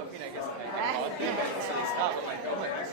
joking, I guess. And I called them, so they stopped. I'm like, oh my gosh.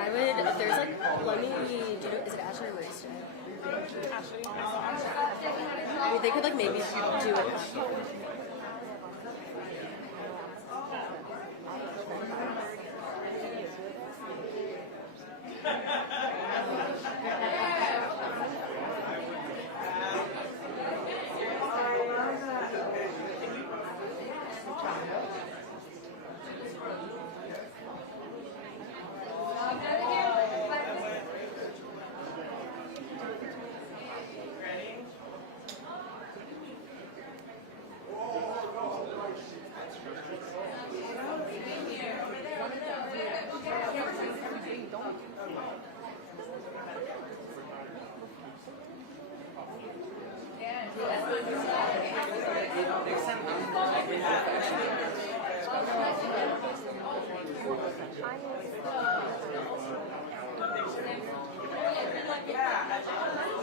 I would, if there's like, let me, do you know, is it Ashley or Rase? I mean, they could like maybe do it. Yeah.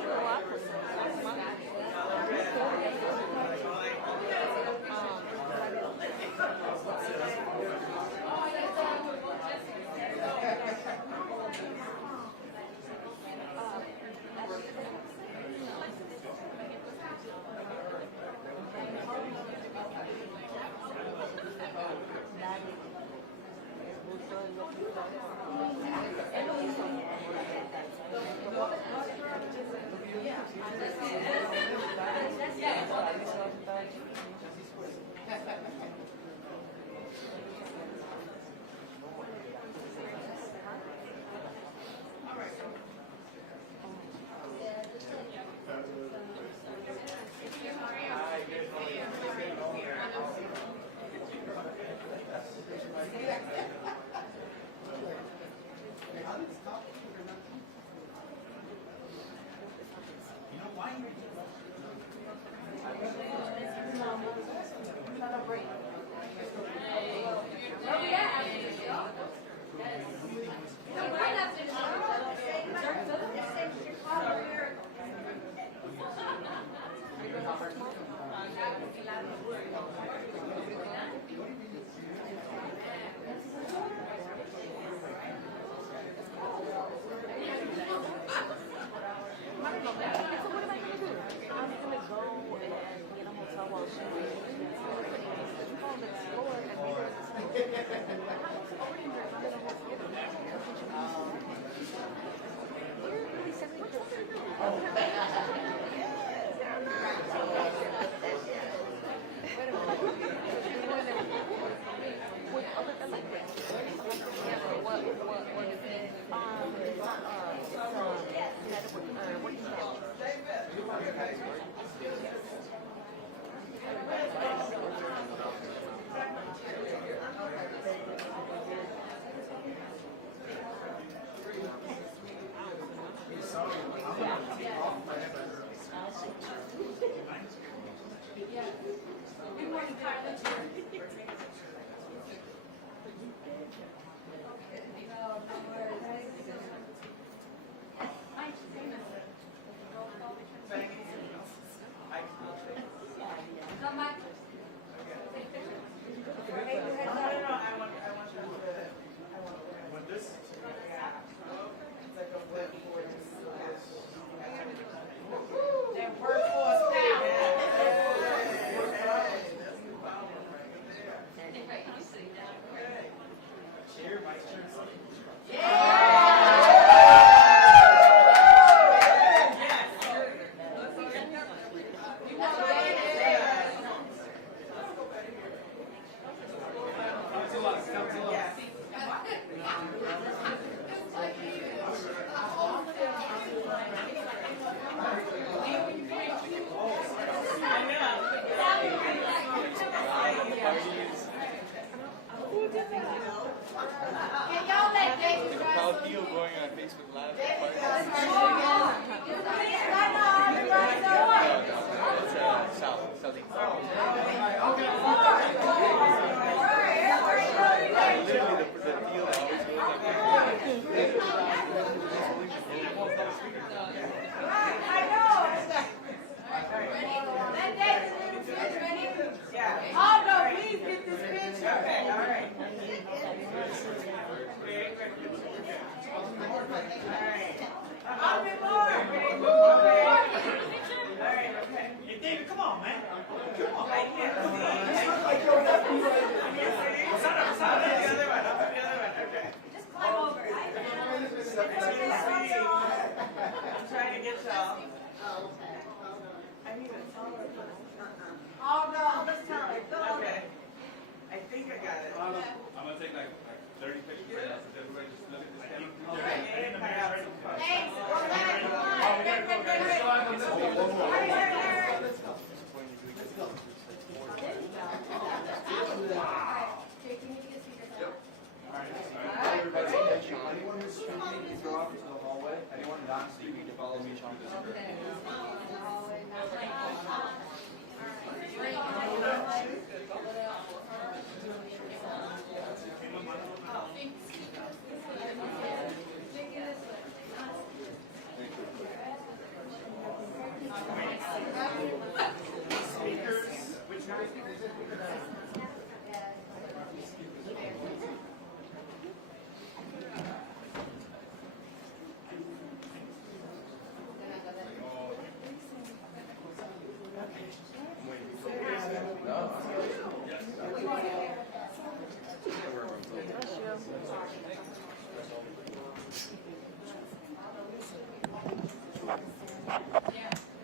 Yeah.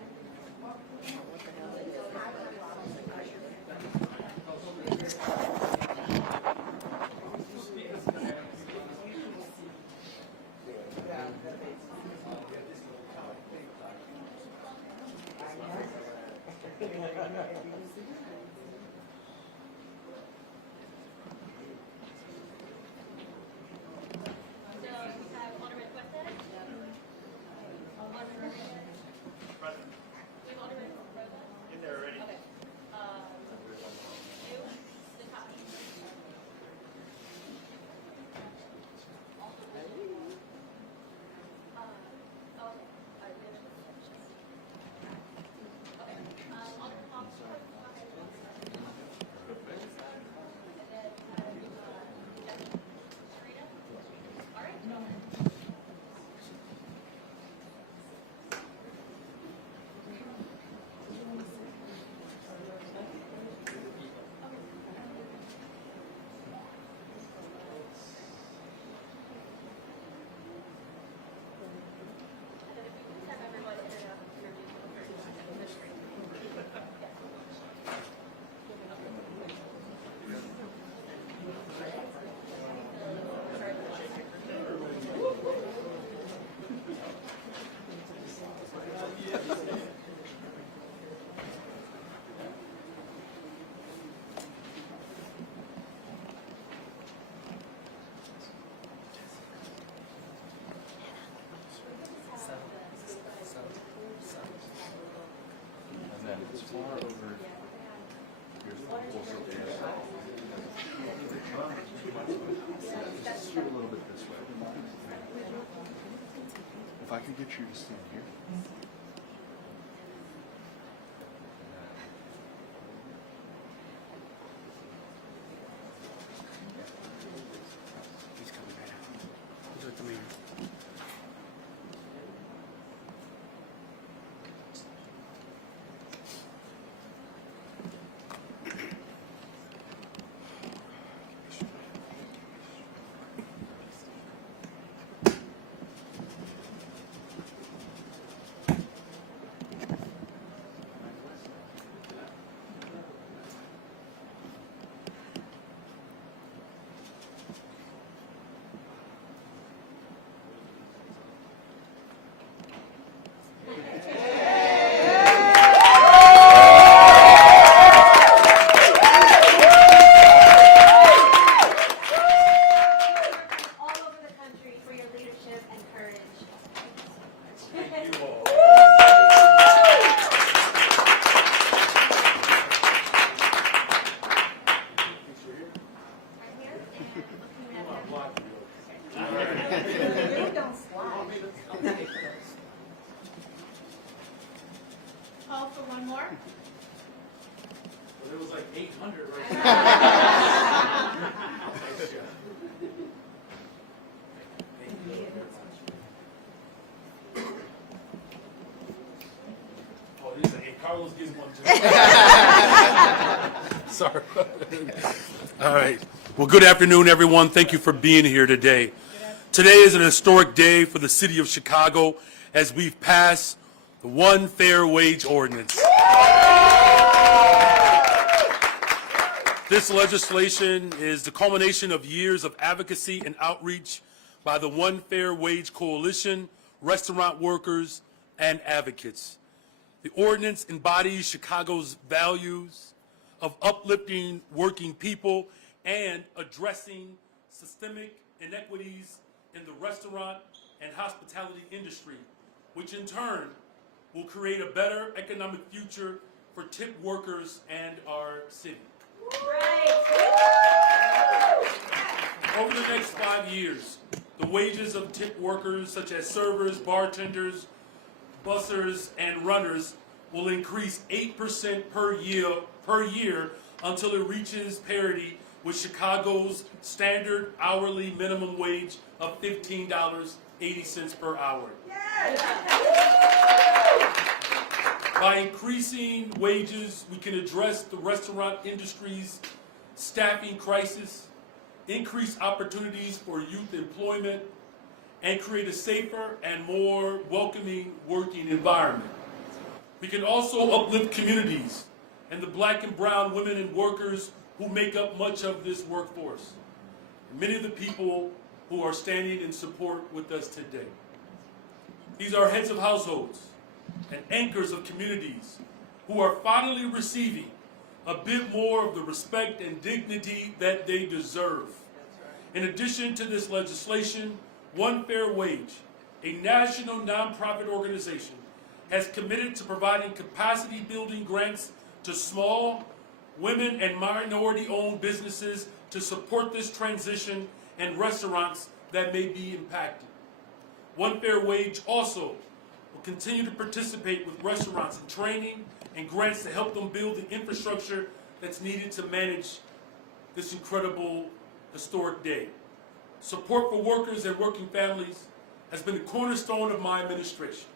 And then it's far over. Here's the closer there. Just scoot a little bit this way. If I could get you to stand here. He's coming right out. He's with the mayor. Call for one more. Well, there was like 800 right Oh, this is hey, Carlos gives one too. Sorry. All right. Well, good afternoon, everyone. Thank you for being here today. Today is an historic day for the city of Chicago as we've passed the One Fair Wage Ordinance. This legislation is the culmination of years of advocacy and outreach by the One Fair Wage Coalition, restaurant workers, and advocates. The ordinance embodies Chicago's values of uplifting working people and addressing systemic inequities in the restaurant and hospitality industry, which in turn will create a better economic future for tip workers and our city. Over the next 5 years, the wages of tip workers such as servers, bartenders, bussers, and runners will increase 8% per year until it reaches parity with Chicago's standard hourly minimum wage of $15.80 per hour. By increasing wages, we can address the restaurant industry's staffing crisis, increase opportunities for youth employment, and create a safer and more welcoming working environment. We can also uplift communities and the black and brown women and workers who make up much of this workforce, and many of the people who are standing in support with us today. These are heads of households and anchors of communities who are finally receiving a bit more of the respect and dignity that they deserve. In addition to this legislation, One Fair Wage, a national nonprofit organization, has committed to providing capacity building grants to small, women, and minority-owned businesses to support this transition and restaurants that may be impacted. One Fair Wage also will continue to participate with restaurants in training and grants to help them build the infrastructure that's needed to manage this incredible historic day. Support for workers and working families has been the cornerstone of my administration.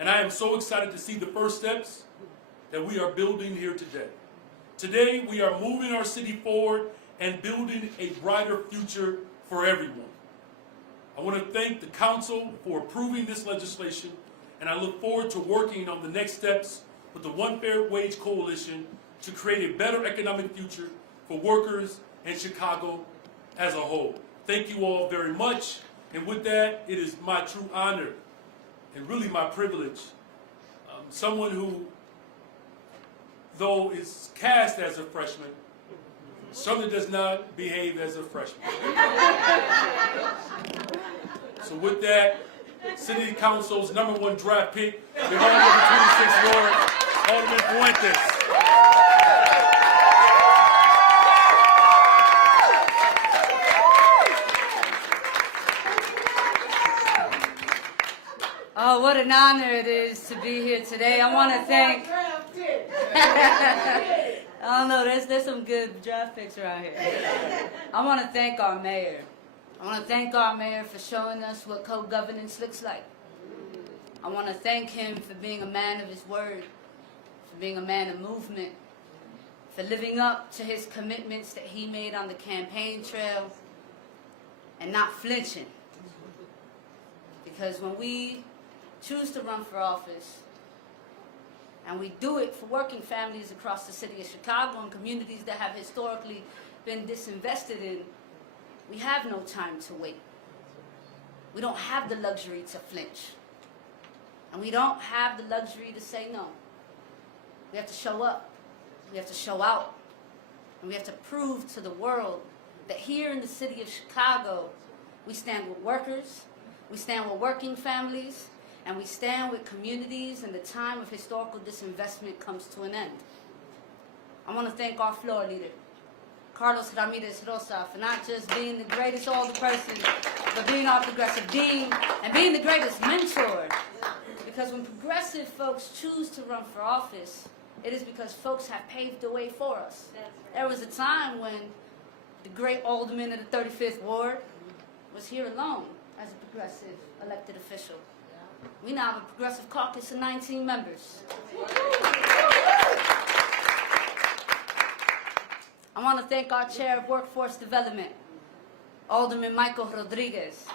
And I am so excited to see the first steps that we are building here today. Today, we are moving our city forward and building a brighter future for everyone. I want to thank the council for approving this legislation, and I look forward to working on the next steps with the One Fair Wage Coalition to create a better economic future for workers in Chicago as a whole. Thank you all very much. And with that, it is my true honor and really my privilege. Someone who, though is cast as a freshman, certainly does not behave as a freshman. So with that, City Council's #1 draft pick, the home of the 26th Ward, Alderman Fuentes. Oh, what an honor it is to be here today. I want to thank... I don't know, there's some good draft picks around here. I want to thank our mayor. I want to thank our mayor for showing us what co-governance looks like. I want to thank him for being a man of his word, for being a man of movement, for living up to his commitments that he made on the campaign trail and not flinching. Because when we choose to run for office, and we do it for working families across the city of Chicago and communities that have historically been disinvested in, we have no time to wait. We don't have the luxury to flinch. And we don't have the luxury to say no. We have to show up. We have to show out. And we have to prove to the world that here in the city of Chicago, we stand with workers, we stand with working families, and we stand with communities, and the time of historical disinvestment comes to an end. I want to thank our floor leader, Carlos Ramirez Rosa, for not just being the greatest older person, but being our progressive dean and being the greatest mentor. Because when progressive folks choose to run for office, it is because folks have paved the way for us. There was a time when the great alderman of the 35th Ward was here alone as a progressive elected official. We now have a progressive caucus of 19 members. I want to thank our chair of workforce development, Alderman Michael Rodriguez,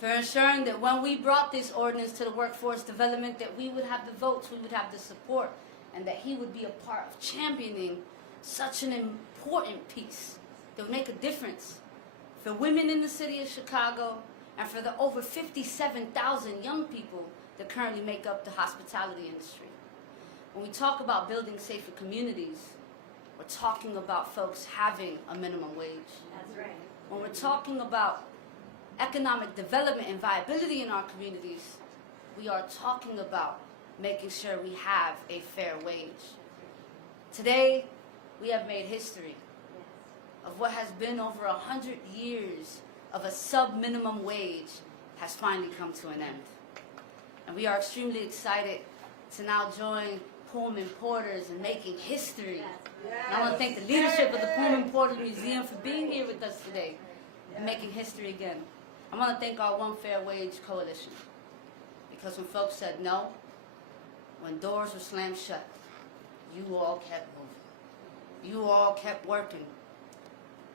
for ensuring that when we brought this ordinance to the workforce development, that we would have the votes, we would have the support, and that he would be a part of championing such an important piece that would make a difference for women in the city of Chicago and for the over 57,000 young people that currently make up the hospitality industry. When we talk about building safer communities, we're talking about folks having a minimum wage. That's right. When we're talking about economic development and viability in our communities, we are talking about making sure we have a fair wage. Today, we have made history of what has been over 100 years of a sub-minimum wage has finally come to an end. And we are extremely excited to now join Pullman Porters in making history. And I want to thank the leadership of the Pullman Porters Museum for being here with us today and making history again. I want to thank our One Fair Wage Coalition, because when folks said no, when doors were slammed shut, you all kept moving. You all kept working.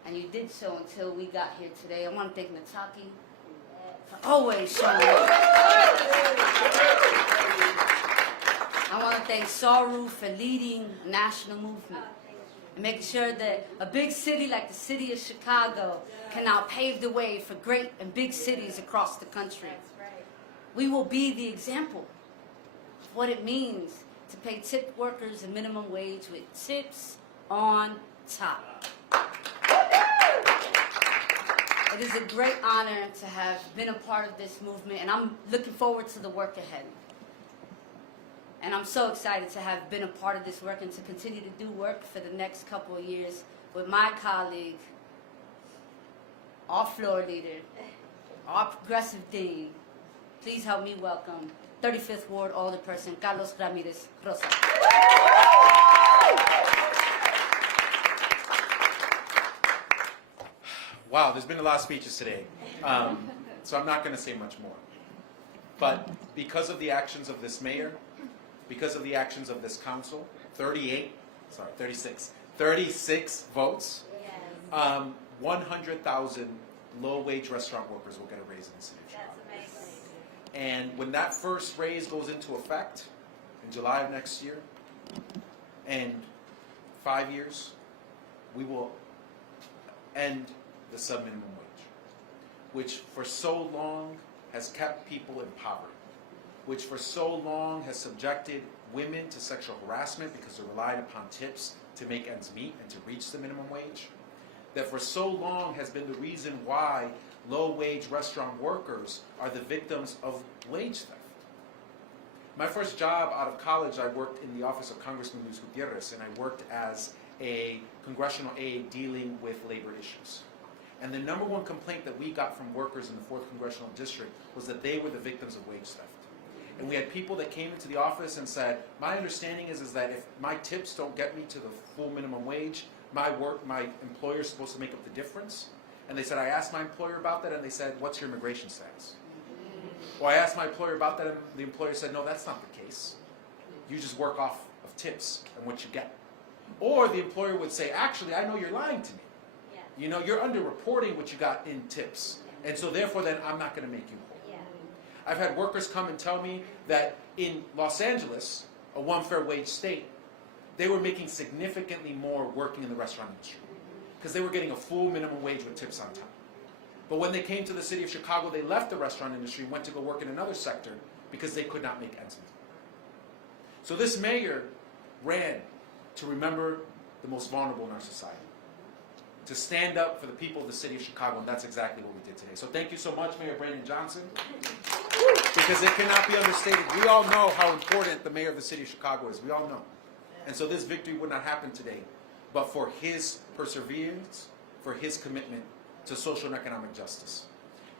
And you did so until we got here today. I want to thank Nataki for always showing up. I want to thank Saru for leading a national movement and making sure that a big city like the city of Chicago can now pave the way for great and big cities across the country. we will be the example of what it means to pay tip workers a minimum wage with tips on top. It is a great honor to have been a part of this movement, and I'm looking forward to the work ahead. And I'm so excited to have been a part of this work and to continue to do work for the next couple of years with my colleague, our floor leader, our progressive dean. Please help me welcome 35th Ward Alderperson Carlos Ramirez Rosa. Wow, there's been a lot of speeches today, so I'm not going to say much more. But because of the actions of this mayor, because of the actions of this council, 36 votes, 100,000 low-wage restaurant workers will get a raise in the city of Chicago. And when that first raise goes into effect in July of next year, and 5 years, we will end the sub-minimum wage, which for so long has kept people in poverty, which for so long has subjected women to sexual harassment because they relied upon tips to make ends meet and to reach the minimum wage, that for so long has been the reason why low-wage restaurant workers are the victims of wage theft. My first job out of college, I worked in the office of Congressman Luis Gutierrez, and I worked as a congressional aide dealing with labor issues. And the number one complaint that we got from workers in the 4th Congressional District was that they were the victims of wage theft. And we had people that came into the office and said, my understanding is that if my tips don't get me to the full minimum wage, my employer is supposed to make up the difference. And they said, I asked my employer about that, and they said, what's your immigration status? Or I asked my employer about that, and the employer said, no, that's not the case. You just work off of tips and what you get. Or the employer would say, actually, I know you're lying to me. You know, you're underreporting what you got in tips. And so therefore, then I'm not going to make you whole. I've had workers come and tell me that in Los Angeles, a one fair wage state, they were making significantly more working in the restaurant industry because they were getting a full minimum wage with tips on top. But when they came to the city of Chicago, they left the restaurant industry and went to go work in another sector because they could not make ends meet. So this mayor ran to remember the most vulnerable in our society, to stand up for the people of the city of Chicago, and that's exactly what we did today. So thank you so much, Mayor Brandon Johnson, because it cannot be understated. We all know how important the mayor of the city of Chicago is. We all know. And so this victory would not happen today, but for his perseverance, for his commitment to social and economic justice.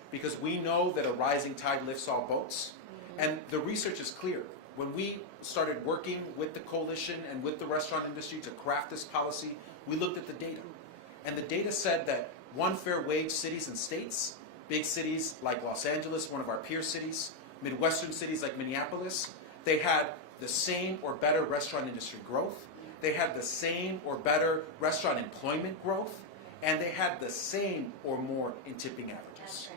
Because we know that a rising tide lifts all boats, and the research is clear. When we started working with the coalition and with the restaurant industry to craft this policy, we looked at the data. And the data said that one fair wage cities and states, big cities like Los Angeles, one of our peer cities, Midwestern cities like Minneapolis, they had the same or better restaurant industry growth, they had the same or better restaurant employment growth, and they had the same or more in tipping averages.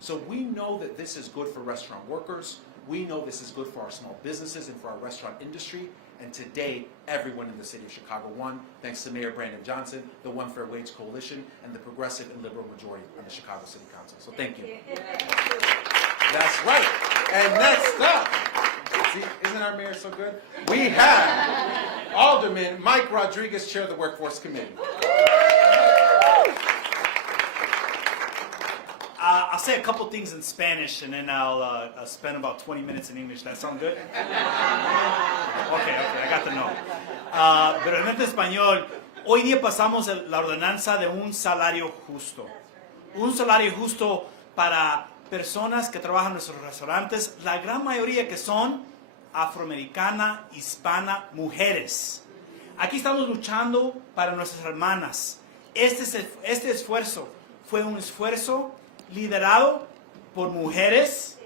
So we know that this is good for restaurant workers, we know this is good for our small businesses and for our restaurant industry, and today, everyone in the city of Chicago won, thanks to Mayor Brandon Johnson, the One Fair Wage Coalition, and the progressive and liberal majority on the Chicago City Council. So thank you. That's right. And next up, see, isn't our mayor so good? We have Alderman Mike Rodriguez, Chair of the Workforce Committee. I'll say a couple things in Spanish, and then I'll spend about 20 minutes in English. That sound good? Okay, I got the no. Pero en español, hoy día pasamos la ordenanza de un salario justo. Un salario justo para personas que trabajan en nuestros restaurantes, la gran mayoría que son afroamericana, hispana, mujeres. Aquí estamos luchando para nuestras hermanas. Este esfuerzo fue un esfuerzo liderado por mujeres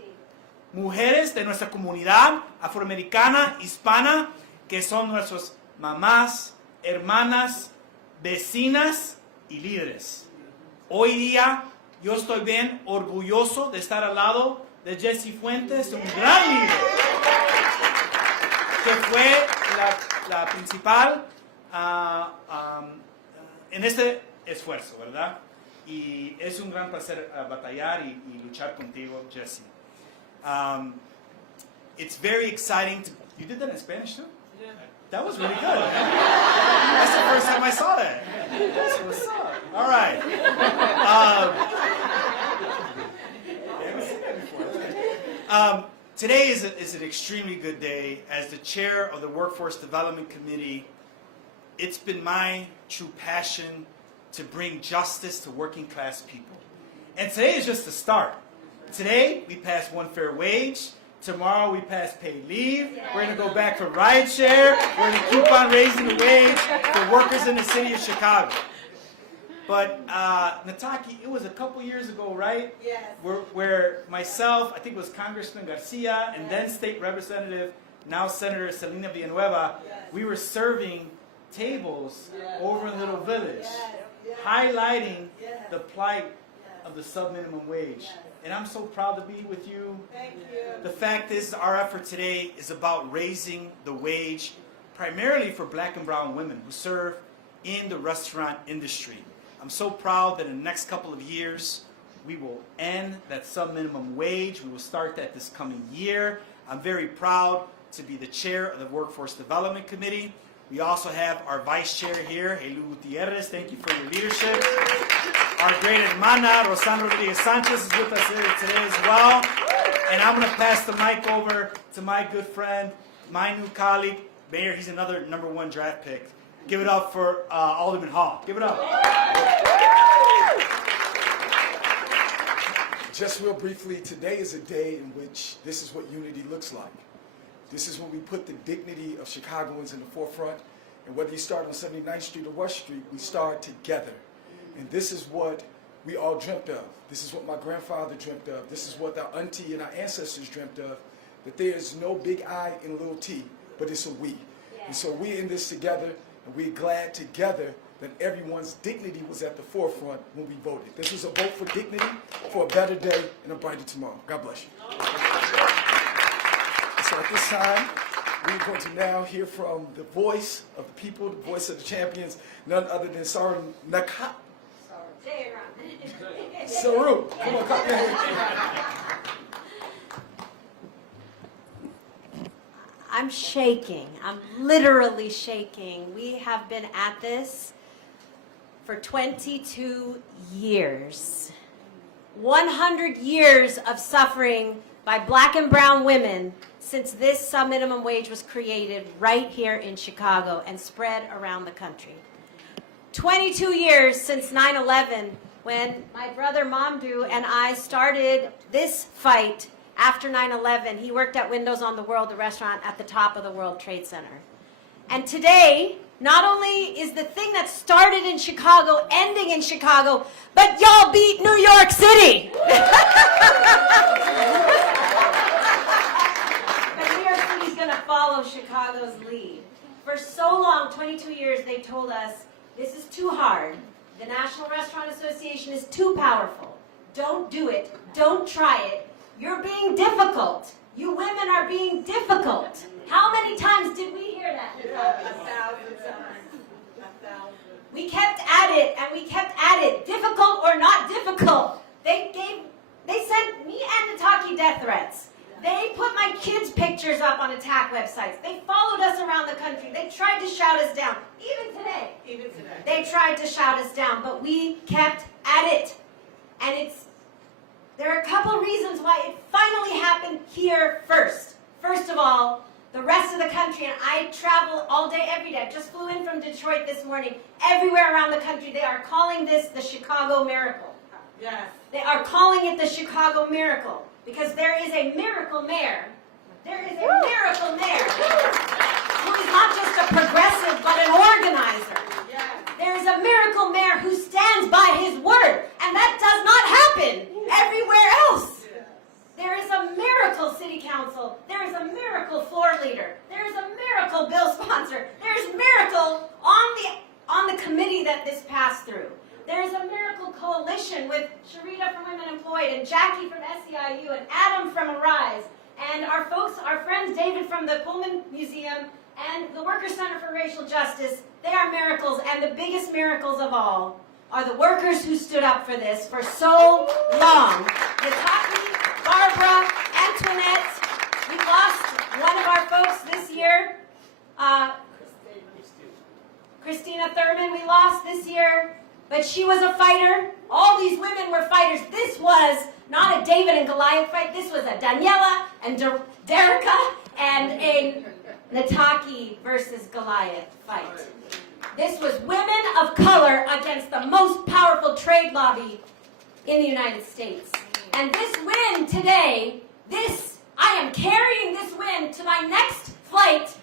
de nuestra comunidad afroamericana, hispana, que son nuestras mamás, hermanas, vecinas y líderes. Hoy día yo estoy bien orgulloso de estar al lado de Jessie Fuentes, un gran líder, que fue la principal en este esfuerzo, ¿verdad? Y es un gran placer batallar y luchar contigo, Jessie. It's very exciting to... You did that in Spanish too? Yeah. That was really good. That's the first time I saw that. That's what's up. All right. Today is an extremely good day. As the chair of the Workforce Development Committee, it's been my true passion to bring justice to working class people. And today is just the start. Today, we passed one fair wage. Tomorrow, we pass paid leave. We're going to go back for rideshare. We're going to keep on raising the wage for workers in the city of Chicago. But, Nataki, it was a couple years ago, right? Yes. Where myself, I think it was Congressman Garcia, and then State Representative, now Senator Selena Villanueva, we were serving tables over in Little Village, highlighting the plight of the sub-minimum wage. And I'm so proud to be with you. Thank you. The fact is, our effort today is about raising the wage, primarily for black and brown women who serve in the restaurant industry. I'm so proud that in the next couple of years, we will end that sub-minimum wage. We will start that this coming year. I'm very proud to be the chair of the Workforce Development Committee. We also have our vice chair here, Helu Gutierrez. Thank you for your leadership. Our great hermana, Rosan Rodriguez Sanchez, is with us here today as well. And I'm going to pass the mic over to my good friend, my new colleague, Mayor. He's another #1 draft pick. Give it up for Alderman Hall. Give it up. Just real briefly, today is a day in which this is what unity looks like. This is when we put the dignity of Chicagoans in the forefront. And whether you start on 79th Street or West Street, we start together. And this is what we all dreamt of. This is what my grandfather dreamt of. This is what our auntie and our ancestors dreamt of. That there is no big I in little t, but it's a we. And so we're in this together, and we're glad together that everyone's dignity was at the forefront when we voted. This was a vote for dignity, for a better day, and a brighter tomorrow. God bless you. So at this time, we're going to now hear from the voice of the people, the voice of the champions, none other than Saru Nakat. Saru, come on, clap your hands. I'm shaking. I'm literally shaking. We have been at this for 22 years. 100 years of suffering by black and brown women since this sub-minimum wage was created right here in Chicago and spread around the country. 22 years since 9/11, when my brother Mamdou and I started this fight after 9/11. He worked at Windows on the World, the restaurant at the top of the World Trade Center. And today, not only is the thing that started in Chicago ending in Chicago, but y'all beat New York City. But New York City's going to follow Chicago's lead. For so long, 22 years, they told us, this is too hard. The National Restaurant Association is too powerful. Don't do it. Don't try it. You're being difficult. You women are being difficult. How many times did we hear that? 1,000 times. 1,000. We kept at it, and we kept at it. Difficult or not difficult. They sent me and Nataki death threats. They put my kids' pictures up on attack websites. They followed us around the country. They tried to shout us down. Even today. Even today. They tried to shout us down, but we kept at it. And there are a couple reasons why it finally happened here first. First of all, the rest of the country, and I travel all day, every day. I just flew in from Detroit this morning. Everywhere around the country, they are calling this the Chicago Miracle. Yes. They are calling it the Chicago Miracle because there is a miracle mayor. There is a miracle mayor who is not just a progressive, but an organizer. Yes. There is a miracle mayor who stands by his word, and that does not happen everywhere else. There is a miracle city council. There is a miracle floor leader. There is a miracle bill sponsor. There is miracle on the committee that this passed through. There is a miracle coalition with Sharita from Women Employed and Jackie from SEIU and Adam from Arise and our friends David from the Pullman Museum and the Workers' Center for Racial Justice. They are miracles, and the biggest miracles of all are the workers who stood up for this for so long. Nataki, Barbara, and Antoinette. We lost one of our folks this year. Christina Thurman we lost this year, but she was a fighter. All these women were fighters. This was not a David and Goliath fight. This was a Daniela and Derica and a Nataki versus Goliath fight. This was women of color against the most powerful trade lobby in the United States. And this win today, I am carrying this win to my next flight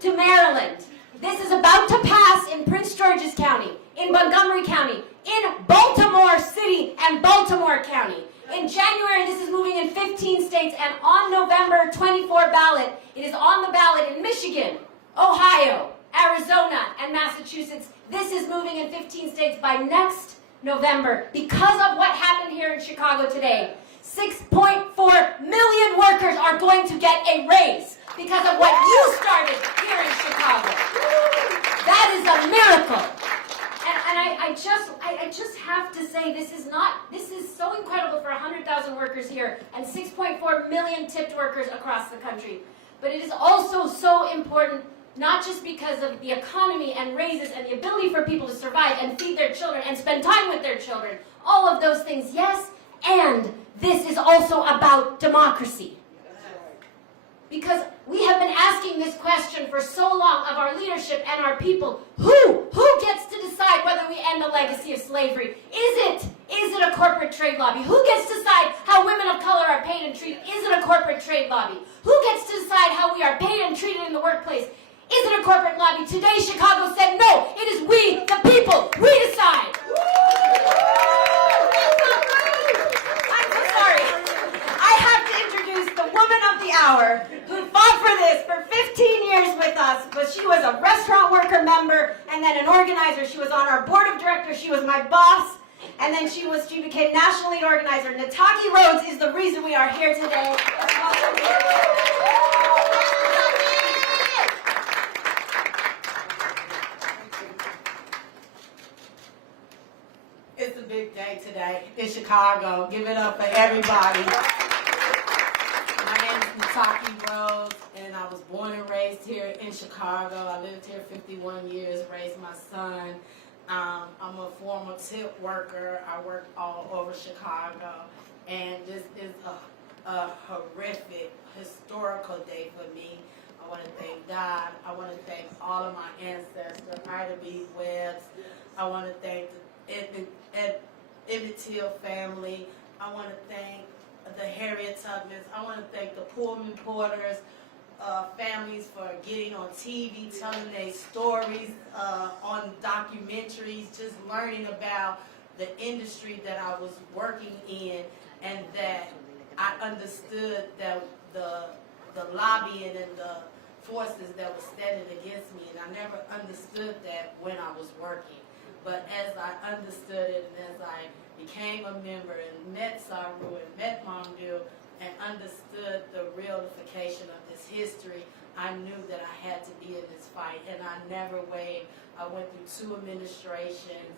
to Maryland. This is about to pass in Prince George's County, in Montgomery County, in Baltimore City and Baltimore County. In January, this is moving in 15 states, and on November 24 ballot, it is on the ballot in Michigan, Ohio, Arizona, and Massachusetts. This is moving in 15 states by next November. Because of what happened here in Chicago today, 6.4 million workers are going to get a raise because of what you started here in Chicago. That is a miracle. And I just have to say, this is so incredible for 100,000 workers here and 6.4 million tipped workers across the country. But it is also so important, not just because of the economy and raises and the ability for people to survive and feed their children and spend time with their children. All of those things, yes, and this is also about democracy. Because we have been asking this question for so long of our leadership and our people. Who gets to decide whether we end the legacy of slavery? Is it a corporate trade lobby? Who gets to decide how women of color are paid and treated? Is it a corporate trade lobby? Who gets to decide how we are paid and treated in the workplace? Is it a corporate lobby? Today, Chicago said, no, it is we, the people. We decide. I'm so sorry. I have to introduce the woman of the hour who fought for this for 15 years with us, but she was a restaurant worker member and then an organizer. She was on our board of directors. She was my boss. And then she became national lead organizer. Nataki Rhodes is the reason we are here today. It's a big day today in Chicago. Give it up for everybody. My name is Nataki Rhodes, and I was born and raised here in Chicago. I lived here 51 years, raised my son. I'm a former tip worker. I work all over Chicago, and this is a horrific, historical day for me. I want to thank God. I want to thank all of my ancestors, Ida B. Webbs. I want to thank the Emmett Till family. I want to thank the Harriet Tubmans. I want to thank the Pullman Porters families for getting on TV, telling their stories on documentaries, just learning about the industry that I was working in, and that I understood that the lobbying and the forces that were standing against me, and I never understood that when I was working. But as I understood it, and as I became a member and met Saru and met Mamdu and understood the realification of this history, I knew that I had to be in this fight, and I never wavered. I went through 2 administrations,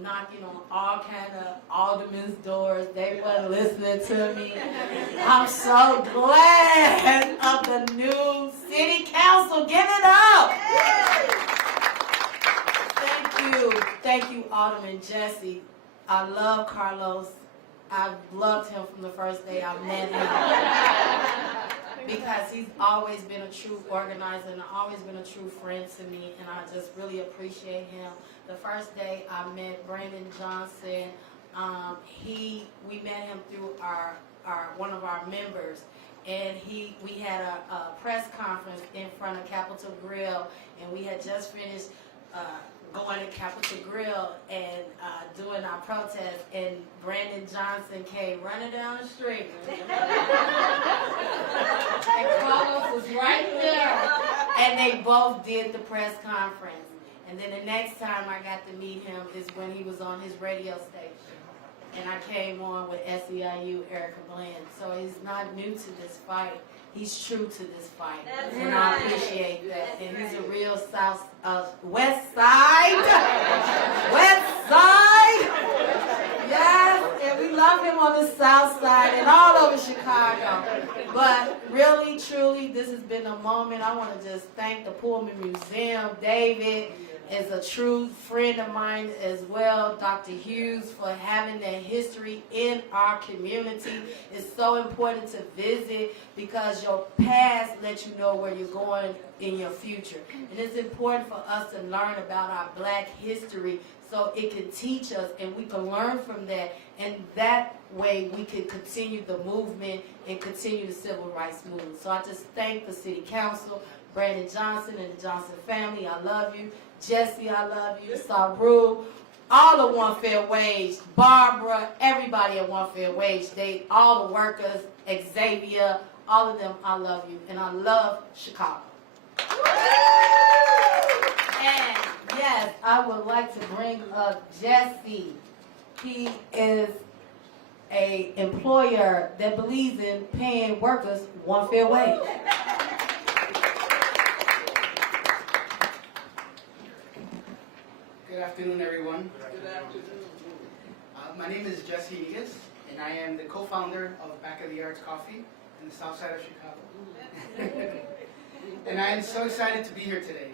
knocking on all kind of aldermen's doors. They weren't listening to me. I'm so glad of the new city council. Give it up. Thank you, Alderman Jesse. I love Carlos. I've loved him from the first day I met him. Because he's always been a true organizer and always been a true friend to me, and I just really appreciate him. The first day I met Brandon Johnson, we met him through one of our members, and we had a press conference in front of Capitol Grill, and we had just finished going to Capitol Grill and doing our protest, and Brandon Johnson came running down the street. And Carlos was right there. And they both did the press conference. And then the next time I got to meet him is when he was on his radio station. And I came on with SEIU, Erica Bland. So he's not new to this fight. He's true to this fight. And I appreciate that. And he's a real West Side. West Side. Yes, and we love him on the South Side and all over Chicago. But really, truly, this has been a moment. I want to just thank the Pullman Museum. David is a true friend of mine as well. Dr. Hughes, for having that history in our community. It's so important to visit because your past lets you know where you're going in your future. And it's important for us to learn about our Black history so it can teach us and we can learn from that. And that way we can continue the movement and continue the civil rights movement. So I just thank the City Council, Brandon Johnson and the Johnson family. I love you. Jesse, I love you. Saru, all of One Fair Wage, Barbara, everybody at One Fair Wage, all the workers, Xavier, all of them, I love you. And I love Chicago. And yes, I would like to bring up Jesse. He is an employer that believes in paying workers one fair wage. Good afternoon, everyone. My name is Jesse Egas, and I am the co-founder of Back of the Arts Coffee in the south side of Chicago. And I am so excited to be here today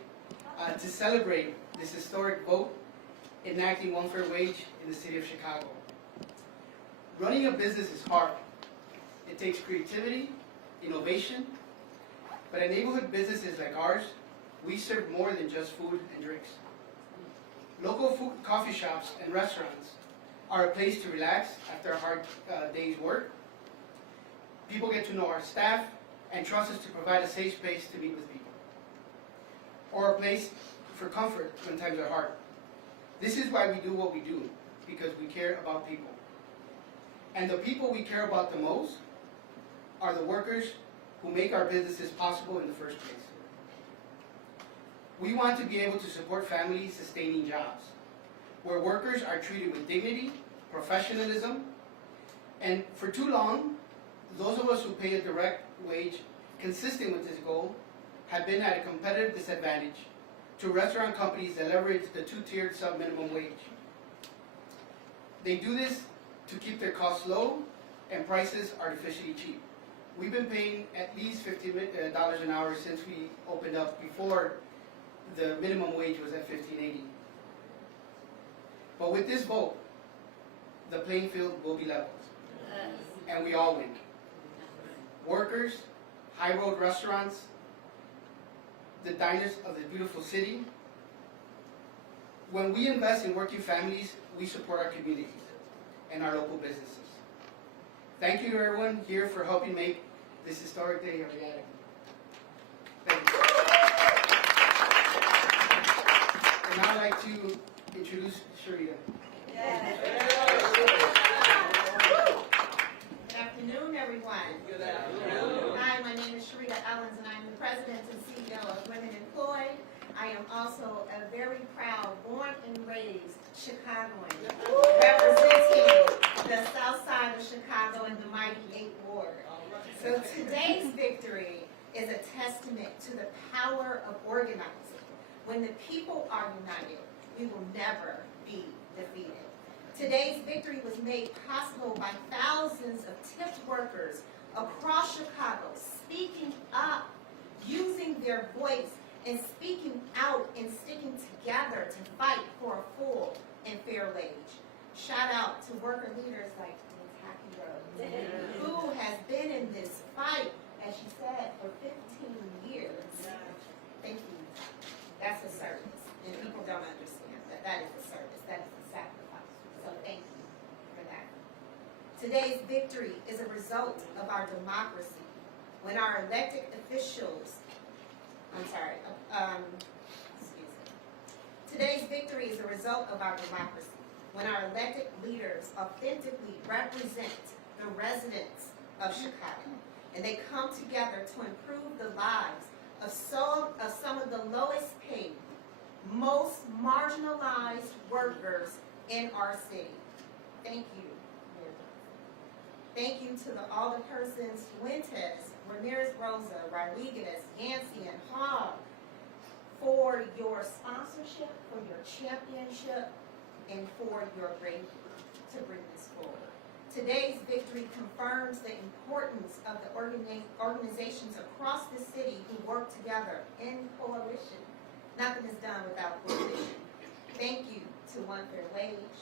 to celebrate this historic vote enacting one fair wage in the city of Chicago. Running a business is hard. It takes creativity, innovation, but at neighborhood businesses like ours, we serve more than just food and drinks. Local food, coffee shops and restaurants are a place to relax after a hard day's work. People get to know our staff and trust us to provide a safe space to meet with people, or a place for comfort when times are hard. This is why we do what we do, because we care about people. And the people we care about the most are the workers who make our businesses possible in the first place. We want to be able to support families sustaining jobs, where workers are treated with dignity, professionalism, and for too long, those of us who pay a direct wage consistent with this goal have been at a competitive disadvantage to restaurant companies that leverage the two-tiered sub-minimum wage. They do this to keep their costs low and prices artificially cheap. We've been paying at least $50 an hour since we opened up, before the minimum wage was at $15.80. But with this vote, the playing field will be leveled, and we all win. Workers, high road restaurants, the diners of the beautiful city. When we invest in working families, we support our communities and our local businesses. Thank you to everyone here for helping make this historic day a reality. Thank you. And now I'd like to introduce Sharita. Good afternoon, everyone. Good afternoon. Hi, my name is Sharita Ellens, and I'm the president and CEO of Women Employed. I am also a very proud, born and raised Chicagoan, representing the south side of Chicago in the mighty 8th Ward. So today's victory is a testament to the power of organizing. When the people are united, we will never be defeated. Today's victory was made possible by thousands of tipped workers across Chicago speaking up, using their voice, and speaking out and sticking together to fight for a full and fair wage. Shout out to worker leaders like Taki Rose, who has been in this fight, as she said, for 15 years. Thank you. That's a service, and people don't understand that that is a service, that is a sacrifice. So thank you for that. Today's victory is a result of our democracy. When our elected officials, Today's victory is a result of our democracy. When our elected leaders authentically represent the residents of Chicago, and they come together to improve the lives of some of the lowest paid, most marginalized workers in our city. Thank you. Thank you to all the persons, Fuentes, Ramirez Rosa, Rodriguez, Yancey, and Hall, for your sponsorship, for your championship, and for your bravery. to bring this forward. Today's victory confirms the importance of the organizations across the city who work together in coalition. Nothing is done without coalition. Thank you to One Fair Wage,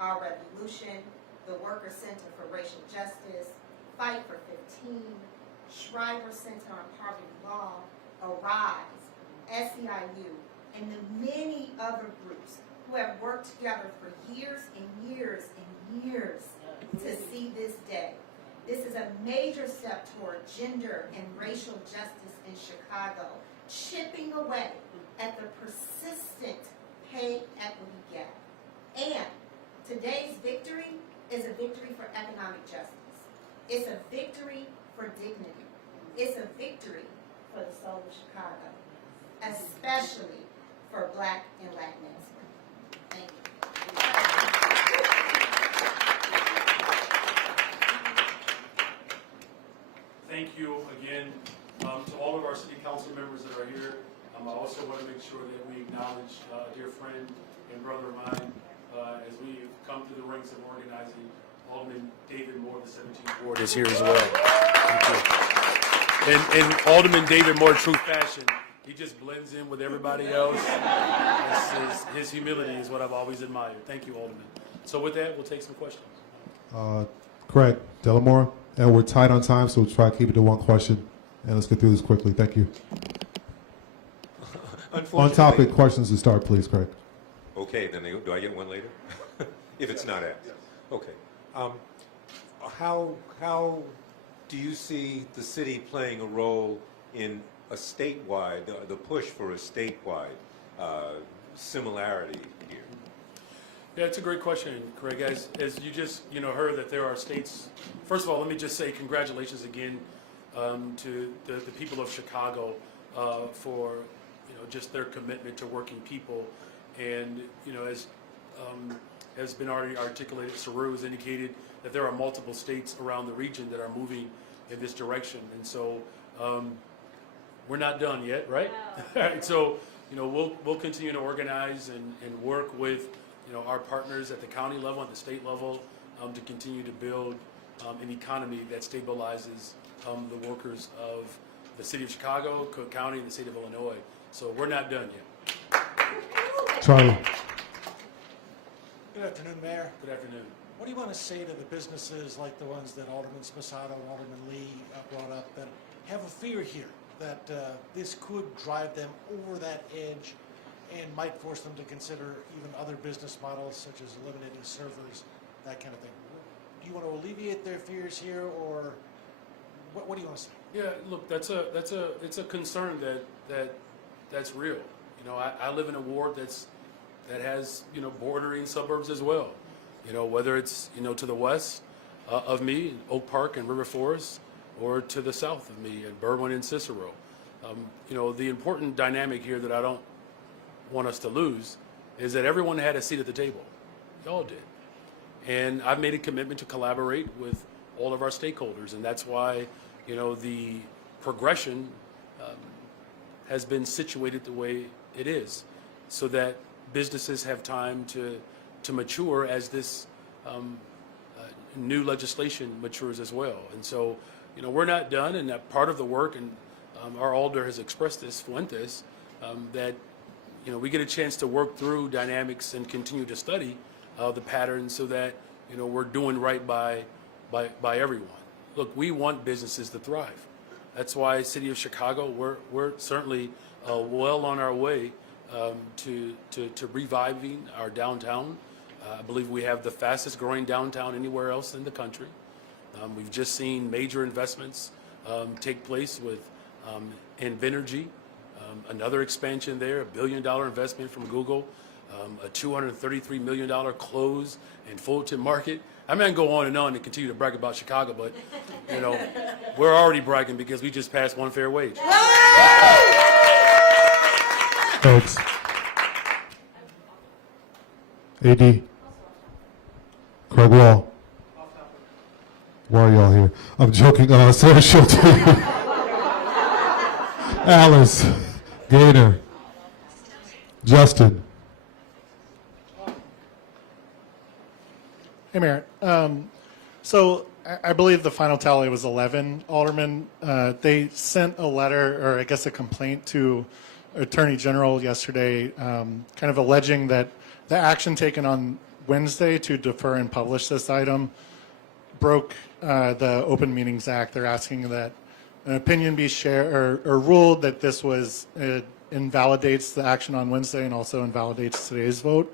Our Revolution, the Worker Center for Racial Justice, Fight for 15, Shriver Center on Poverty Law, Arise, SEIU, and the many other groups who have worked together for years and years and years to see this day. This is a major step toward gender and racial justice in Chicago, chipping away at the persistent pay equity gap. And today's victory is a victory for economic justice. It's a victory for dignity. It's a victory for the soul of Chicago, especially for Black and Latinx women. Thank you. Thank you again to all of our city council members that are here. I also want to make sure that we acknowledge a dear friend and brother of mine as we've come through the ranks of organizing. Alderman David Moore, the 17th Ward, is here as well. Thank you. And Alderman David Moore, true fashion, he just blends in with everybody else. His humility is what I've always admired. Thank you, Alderman. So with that, we'll take some questions. Correct. Delamore, and we're tight on time, so we'll try to keep it to one question. And let's get through this quickly. Thank you. On topic questions to start, please, Craig. Okay, then do I get one later? If it's not asked. Okay. How do you see the city playing a role in a statewide, the push for a statewide similarity here? Yeah, it's a great question, Craig. As you just heard that there are states. First of all, let me just say congratulations again to the people of Chicago for just their commitment to working people, and as has been already articulated, Saru has indicated that there are multiple states around the region that are moving in this direction, and so we're not done yet, right? So we'll continue to organize and work with our partners at the county level, at the state level, to continue to build an economy that stabilizes the workers of the city of Chicago, Cook County, and the state of Illinois. So we're not done yet. Charlie. Good afternoon, Mayor. Good afternoon. What do you want to say to the businesses like the ones that Alderman Sposato and Alderman Lee brought up that have a fear here that this could drive them over that edge and might force them to consider even other business models such as eliminating servers, that kind of thing? Do you want to alleviate their fears here, or what do you want to say? Yeah, look, it's a concern that's real. I live in a ward that has bordering suburbs as well. Whether it's to the west of me in Oak Park and River Forest, or to the south of me in Berwyn and Cicero. The important dynamic here that I don't want us to lose is that everyone had a seat at the table. Y'all did. And I've made a commitment to collaborate with all of our stakeholders, and that's why the progression has been situated the way it is, so that businesses have time to mature as this new legislation matures as well. And so, we're not done, and that part of the work, and our alder has expressed this, Fuentes, that we get a chance to work through dynamics and continue to study the patterns so that we're doing right by everyone. Look, we want businesses to thrive. That's why City of Chicago, we're certainly well on our way to reviving our downtown. I believe we have the fastest growing downtown anywhere else in the country. We've just seen major investments take place with Invenergy, another expansion there, $1 billion investment from Google, a $233 million close in Fulton Market. I mean, I can go on and continue to brag about Chicago, but we're already bragging because we just passed one fair wage. Thanks. AD. Craig Wall. Why are y'all here? I'm joking. Sarah Shelton. Alice. Gaynor. Justin. Hey, Mayor. So I believe the final tally was 11 aldermen. They sent a letter, or I guess a complaint, to Attorney General yesterday, kind of alleging that the action taken on Wednesday to defer and publish this item broke the Open Meetings Act. They're asking that an opinion be shared or ruled that this was invalidates the action on Wednesday and also invalidates today's vote.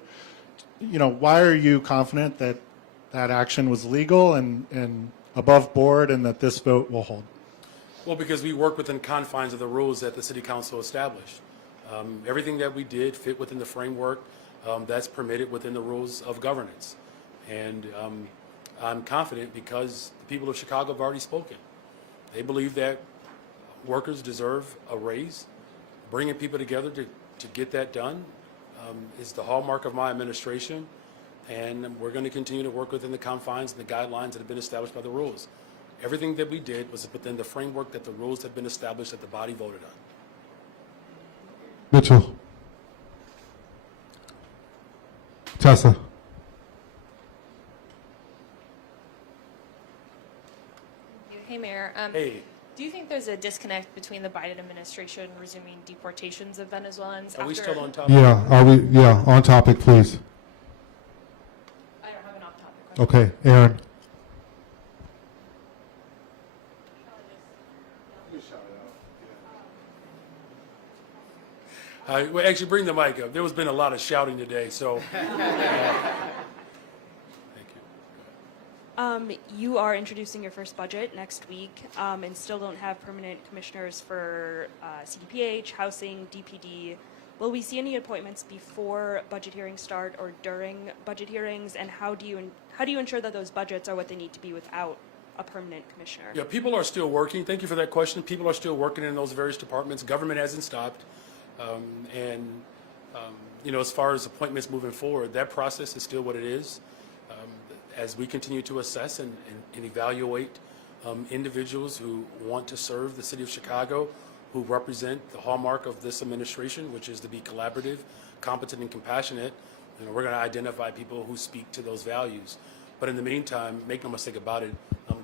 You know, why are you confident that that action was legal and above board and that this vote will hold? Well, because we work within confines of the rules that the City Council established. Everything that we did fit within the framework that's permitted within the rules of governance. And I'm confident because the people of Chicago have already spoken. They believe that workers deserve a raise. Bringing people together to get that done is the hallmark of my administration. And we're going to continue to work within the confines and the guidelines that have been established by the rules. Everything that we did was within the framework that the rules have been established that the body voted on. Mitchell. Tessa. Hey, Mayor. Hey. Do you think there's a disconnect between the Biden administration resuming deportations of Venezuelans? Are we after... still on topic? Yeah, are we? Yeah, on topic, please. I don't have an off-topic question. Okay, Aaron. Well, actually, bring the mic up. There has been a lot of shouting today, so. You are introducing your first budget next week and still don't have permanent commissioners for CDPH, housing, DPD. Will we see any appointments before budget hearings start or during budget hearings? And how do you ensure that those budgets are what they need to be without a permanent commissioner? Yeah, people are still working. Thank you for that question. People are still working in those various departments. Government hasn't stopped. You know, as far as appointments moving forward, that process is still what it is. As we continue to assess and evaluate individuals who want to serve the city of Chicago, who represent the hallmark of this administration, which is to be collaborative, competent, and compassionate, you know, we're going to identify people who speak to those values. But in the meantime, make no mistake about it,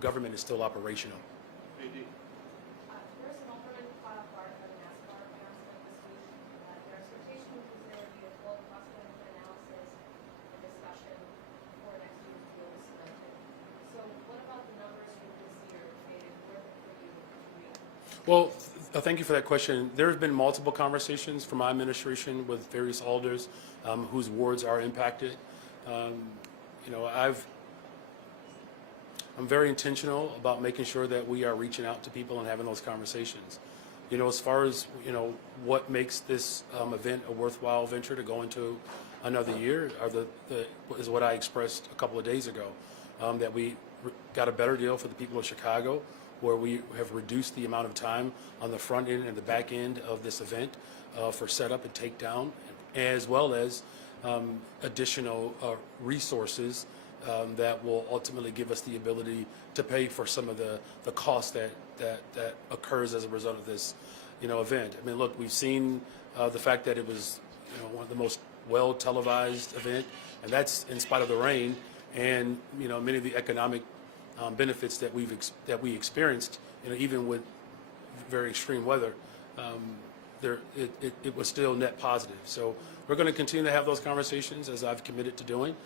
government is still operational. Well, thank you for that question. There have been multiple conversations from my administration with various alders whose wards are impacted. You know, I'm very intentional about making sure that we are reaching out to people and having those conversations. You know, as far as, you know, what makes this event a worthwhile venture to go into another year is what I expressed a couple of days ago, that we got a better deal for the people of Chicago, where we have reduced the amount of time on the front end and the back end of this event for setup and takedown, as well as additional resources that will ultimately give us the ability to pay for some of the cost that occurs as a result of this, you know, event. I mean, look, we've seen the fact that it was, you know, one of the most well televised event, and that's in spite of the rain and, you know, many of the economic benefits that we experienced, you know, even with very extreme weather. It was still net positive. So we're going to continue to have those conversations, as I've committed to doing,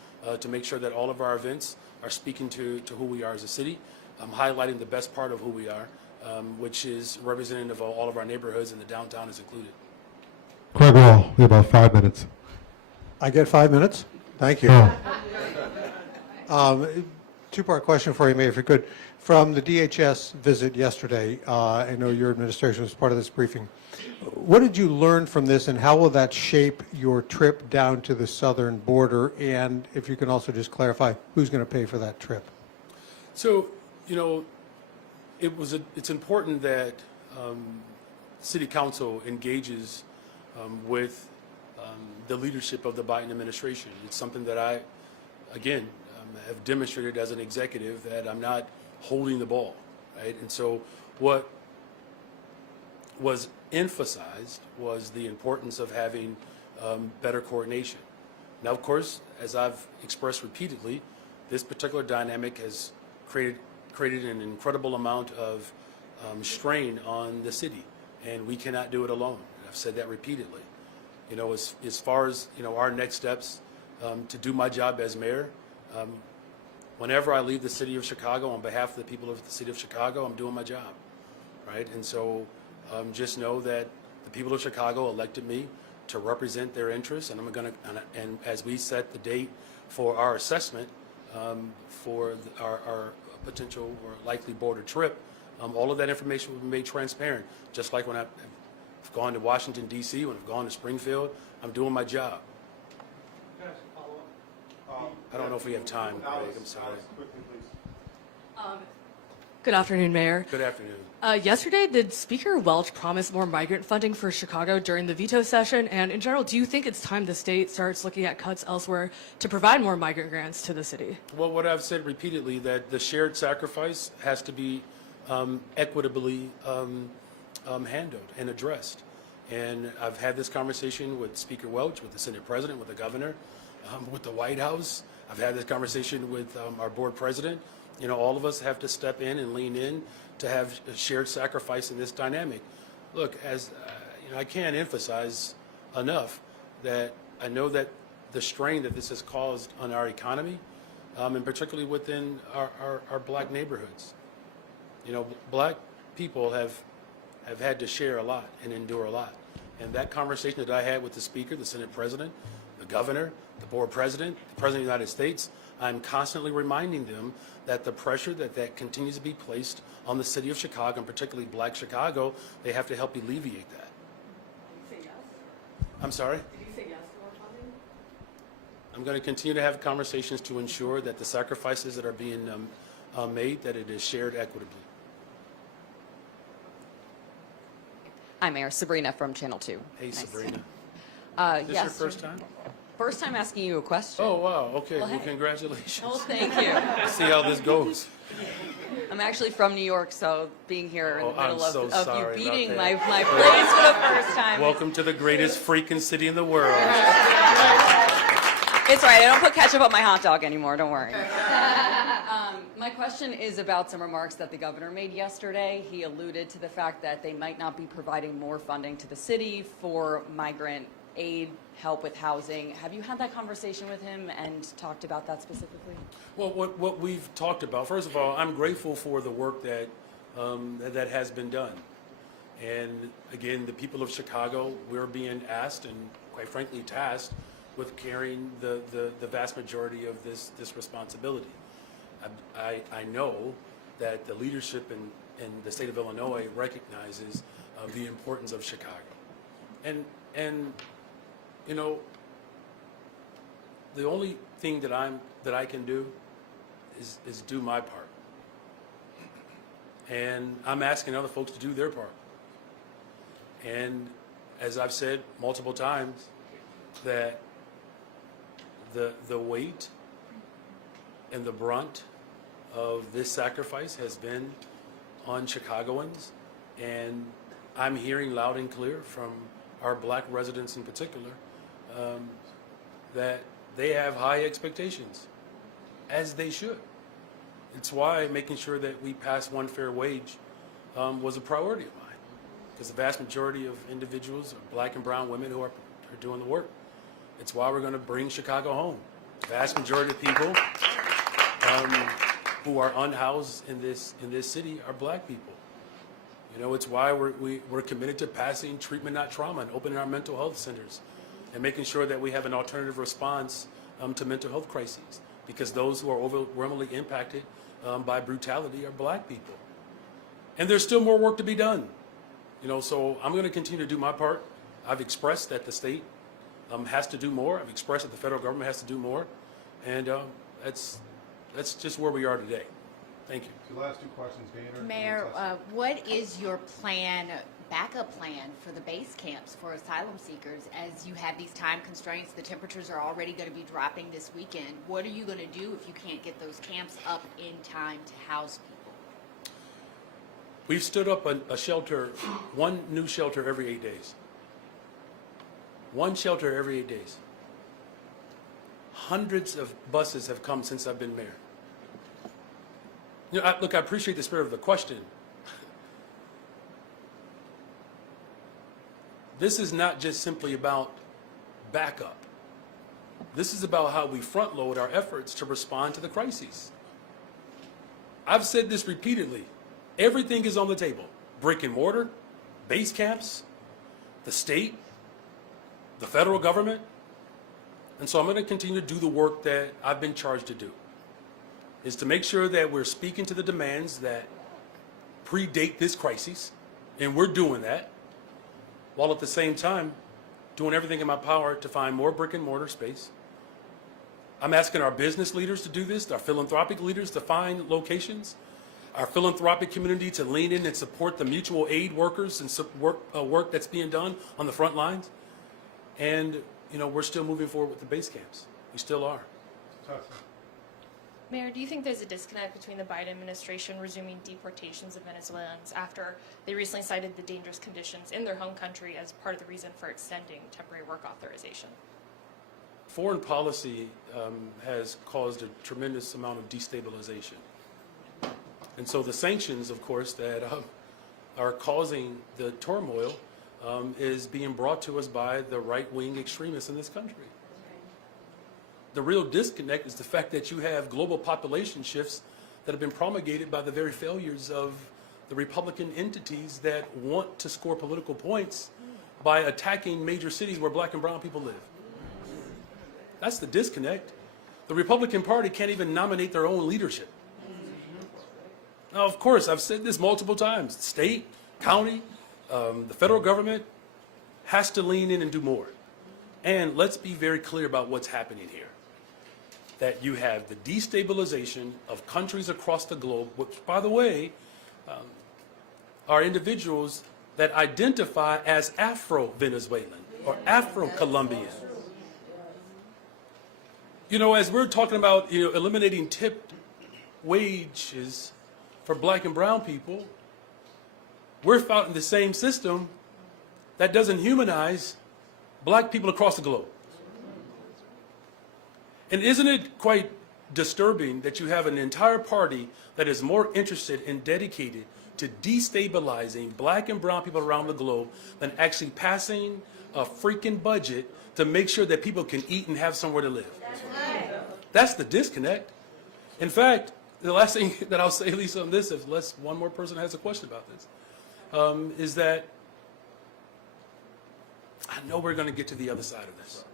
to make sure that all of our events are speaking to who we are as a city, highlighting the best part of who we are, which is representative of all of our neighborhoods, and the downtown is included. Craig Wall, we have about 5 minutes. I get 5 minutes? Thank you. Two-part question for you, Mayor, if you could. From the DHS visit yesterday, I know your administration was part of this briefing. What did you learn from this, and how will that shape your trip down to the southern border? And if you can also just clarify, who's going to pay for that trip? So, you know, it's important that City Council engages with the leadership of the Biden administration. It's something that I, again, have demonstrated as an executive that I'm not holding the ball, right? And so what was emphasized was the importance of having better coordination. Now, of course, as I've expressed repeatedly, this particular dynamic has created an incredible amount of strain on the city, and we cannot do it alone. I've said that repeatedly. You know, as far as, you know, our next steps to do my job as mayor, whenever I leave the city of Chicago on behalf of the people of the city of Chicago, I'm doing my job, right? And so just know that the people of Chicago elected me to represent their interests, and and as we set the date for our assessment for our potential or likely border trip, all of that information will be made transparent. Just like when I've gone to Washington, D.C., when I've gone to Springfield, I'm doing my job. I don't know if we have time, Craig, I'm sorry. Good afternoon, Mayor. Good afternoon. Yesterday, did Speaker Welch promise more migrant funding for Chicago during the veto session? And in general, do you think it's time the state starts looking at cuts elsewhere to provide more migrant grants to the city? Well, what I've said repeatedly, that the shared sacrifice has to be equitably handled and addressed. And I've had this conversation with Speaker Welch, with the Senate President, with the Governor, with the White House. I've had this conversation with our board president. You know, all of us have to step in and lean in to have a shared sacrifice in this dynamic. Look, as you know, I can't emphasize enough that I know that the strain that this has caused on our economy, and particularly within our black neighborhoods. You know, black people have had to share a lot and endure a lot. And that conversation that I had with the Speaker, the Senate President, the Governor, the Board President, the President of the United States, I'm constantly reminding them that the pressure that continues to be placed on the city of Chicago, and particularly black Chicago, they have to help alleviate that. Did you say yes? I'm sorry? Did you say yes to more funding? I'm going to continue to have conversations to ensure that the sacrifices that are being made, that it is shared equitably. Hi, Mayor. Sabrina from Channel 2. Hey, Nice. Sabrina. Is this your first time? First time asking you a question. Oh, wow. Okay. Well, Well, hey. congratulations. Well, thank you. Let's see how this goes. I'm actually from New York, so being here in Oh, the middle I'm so of sorry you about beating that. my place for the first time. Welcome to the greatest freaking city in the world. It's all right. I don't put ketchup on my hot dog anymore. Don't worry. My question is about some remarks that the governor made yesterday. He alluded to the fact that they might not be providing more funding to the city for migrant aid, help with housing. Have you had that conversation with him and talked about that specifically? Well, what we've talked about, first of all, I'm grateful for the work that that has been done. And again, the people of Chicago, we're being asked and quite frankly tasked with carrying the vast majority of this responsibility. I know that the leadership in the state of Illinois recognizes the importance of Chicago. And you know, the only thing that I can do is do my part. And I'm asking other folks to do their part. And as I've said multiple times, that the weight and the brunt of this sacrifice has been on Chicagoans, and I'm hearing loud and clear from our black residents in particular that they have high expectations, as they should. It's why making sure that we pass one fair wage was a priority of mine, because the vast majority of individuals are black and brown women who are doing the work. It's why we're going to bring Chicago home. The vast majority of people who are unhoused in this city are black people. You know, it's why we're committed to passing treatment, not trauma, and opening our mental health centers and making sure that we have an alternative response to mental health crises, because those who are overwhelmingly impacted by brutality are black people. And there's still more work to be done. You know, so I'm going to continue to do my part. I've expressed that the state has to do more. I've expressed that the federal government has to do more. And that's just where we are today. Thank you. The last two questions, Gaynor. Mayor, what is your backup plan for the base camps for asylum seekers as you have these time constraints? The temperatures are already going to be dropping this weekend. What are you going to do if you can't get those camps up in time to house people? We've stood up a shelter, one new shelter every 8 days. One shelter every 8 days. Hundreds of buses have come since I've been mayor. You know, look, I appreciate the spirit of the question. This is not just simply about backup. This is about how we front load our efforts to respond to the crises. I've said this repeatedly. Everything is on the table. Brick and mortar, base camps, the state, the federal government. And so I'm going to continue to do the work that I've been charged to do, is to make sure that we're speaking to the demands that predate this crisis, and we're doing that, while at the same time doing everything in my power to find more brick and mortar space. I'm asking our business leaders to do this, our philanthropic leaders to find locations, our philanthropic community to lean in and support the mutual aid workers and work that's being done on the front lines. And, you know, we're still moving forward with the base camps. We still are. Mayor, do you think there's a disconnect between the Biden administration resuming deportations of Venezuelans after they recently cited the dangerous conditions in their home country as part of the reason for extending temporary work authorization? Foreign policy has caused a tremendous amount of destabilization. And so the sanctions, of course, that are causing the turmoil is being brought to us by the right-wing extremists in this country. The real disconnect is the fact that you have global population shifts that have been promulgated by the very failures of the Republican entities that want to score political points by attacking major cities where black and brown people live. That's the disconnect. The Republican Party can't even nominate their own leadership. Now, of course, I've said this multiple times. State, county, the federal government has to lean in and do more. And let's be very clear about what's happening here. That you have the destabilization of countries across the globe, which, by the way, are individuals that identify as Afro-Venezuelan or Afro-Colombian. You know, as we're talking about, you know, eliminating tipped wages for black and brown people, we're fighting the same system that doesn't humanize black people across the globe. And isn't it quite disturbing that you have an entire party that is more interested and dedicated to destabilizing black and brown people around the globe than actually passing a freaking budget to make sure that people can eat and have somewhere to live? That's the disconnect. In fact, the last thing that I'll say, at least on this, unless one more person has a question about this, is that I know we're going to get to the other side of this.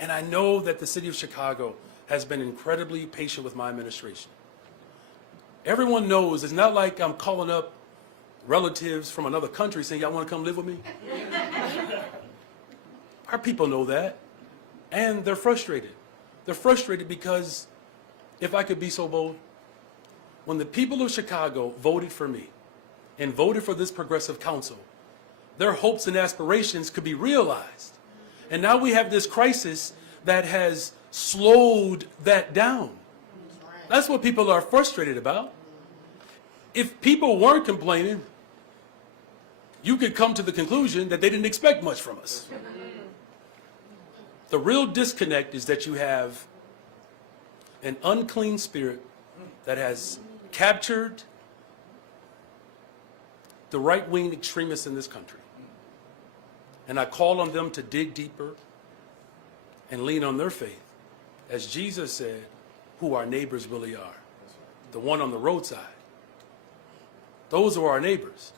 And I know that the city of Chicago has been incredibly patient with my administration. Everyone knows it's not like I'm calling up relatives from another country saying, y'all want to come live with me? Our people know that. And they're frustrated. They're frustrated because, if I could be so bold, when the people of Chicago voted for me and voted for this progressive council, their hopes and aspirations could be realized. And now we have this crisis that has slowed that down. That's what people are frustrated about. If people weren't complaining, you could come to the conclusion that they didn't expect much from us. The real disconnect is that you have an unclean spirit that has captured the right-wing extremists in this country. And I call on them to dig deeper and lean on their faith. As Jesus said, who our neighbors really are. The one on the roadside. Those are our neighbors.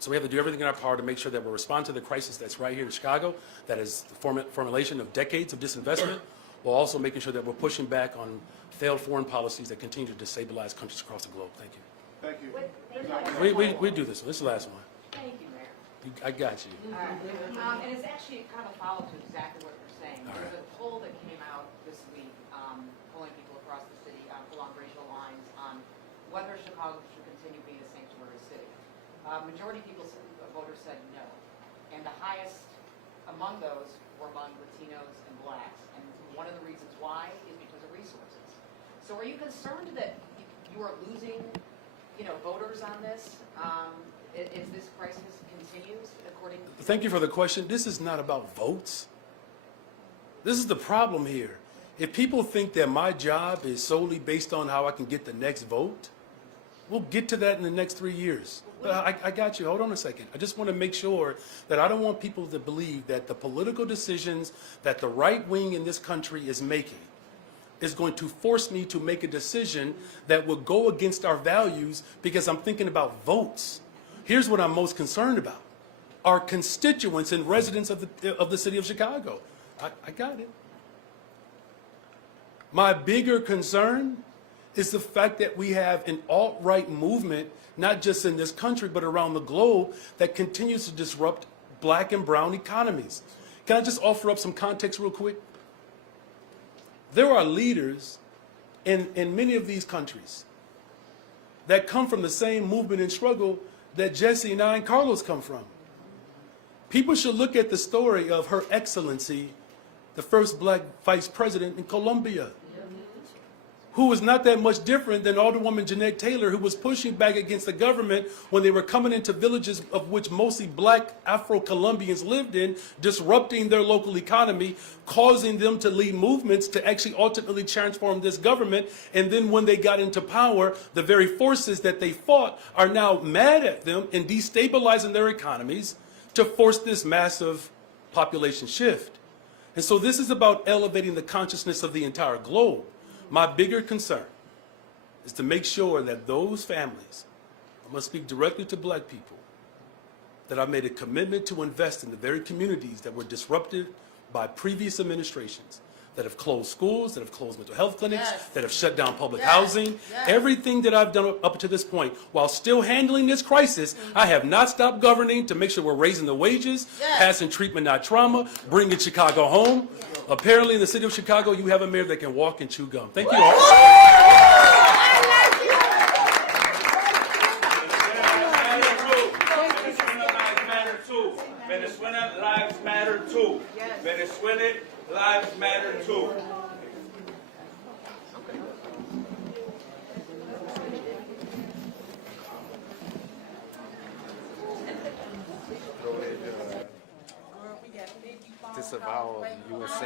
So we have to do everything in our power to make sure that we respond to the crisis that's right here in Chicago, that is the formulation of decades of disinvestment, while also making sure that we're pushing back on failed foreign policies that continue to destabilize countries across the globe. Thank you. Thank you. We do this one. This is the last one. Thank you, Mayor. I got you. All right. And it's actually kind of a follow to exactly what you're saying. All There's right. a poll that came out this week, polling people across the city along racial lines on whether Chicago should continue being a sanctuary city. Majority of people, voters said no. And the highest among those were among Latinos and blacks. And one of the reasons why is because of resources. So are you concerned that you are losing, voters on this? If this crisis continues according to... Thank you for the question. This is not about votes. This is the problem here, If people think that my job is solely based on how I can get the next vote, we'll get to that in the next 3 years. But I got you. Hold on a second. I just want to make sure that I don't want people to believe that the political decisions that the right wing in this country is making is going to force me to make a decision that will go against our values because I'm thinking about votes. Here's what I'm most concerned about. Our constituents and residents of the city of Chicago. I got it. My bigger concern is the fact that we have an alt-right movement, not just in this country, but around the globe, that continues to disrupt black and brown economies. Can I just offer up some context real quick? There are leaders in many of these countries that come from the same movement and struggle that Jesse and I and Carlos come from. People should look at the story of Her Excellency, the first black vice president in Colombia, who was not that much different than Alderwoman Jeanette Taylor, who was pushing back against the government when they were coming into villages of which mostly black Afro-Colombians lived in, disrupting their local economy, causing them to lead movements to actually ultimately transform this government. And then when they got into power, the very forces that they fought are now mad at them and destabilizing their economies to force this massive population shift. And so this is about elevating the consciousness of the entire globe. My bigger concern is to make sure that those families, I must speak directly to black people, that I've made a commitment to invest in the very communities that were disrupted by previous administrations, that have closed schools, that have closed mental health clinics, that have shut down public housing. Everything that I've done up to this point, while still handling this crisis, I have not stopped governing to make sure we're raising the wages, passing treatment, not trauma, bringing Chicago home. Apparently in the city of Chicago, you have a mayor that can walk and chew gum. Thank you all. Venezuela lives matter too. Venezuela lives matter too. Disavowal of U.S.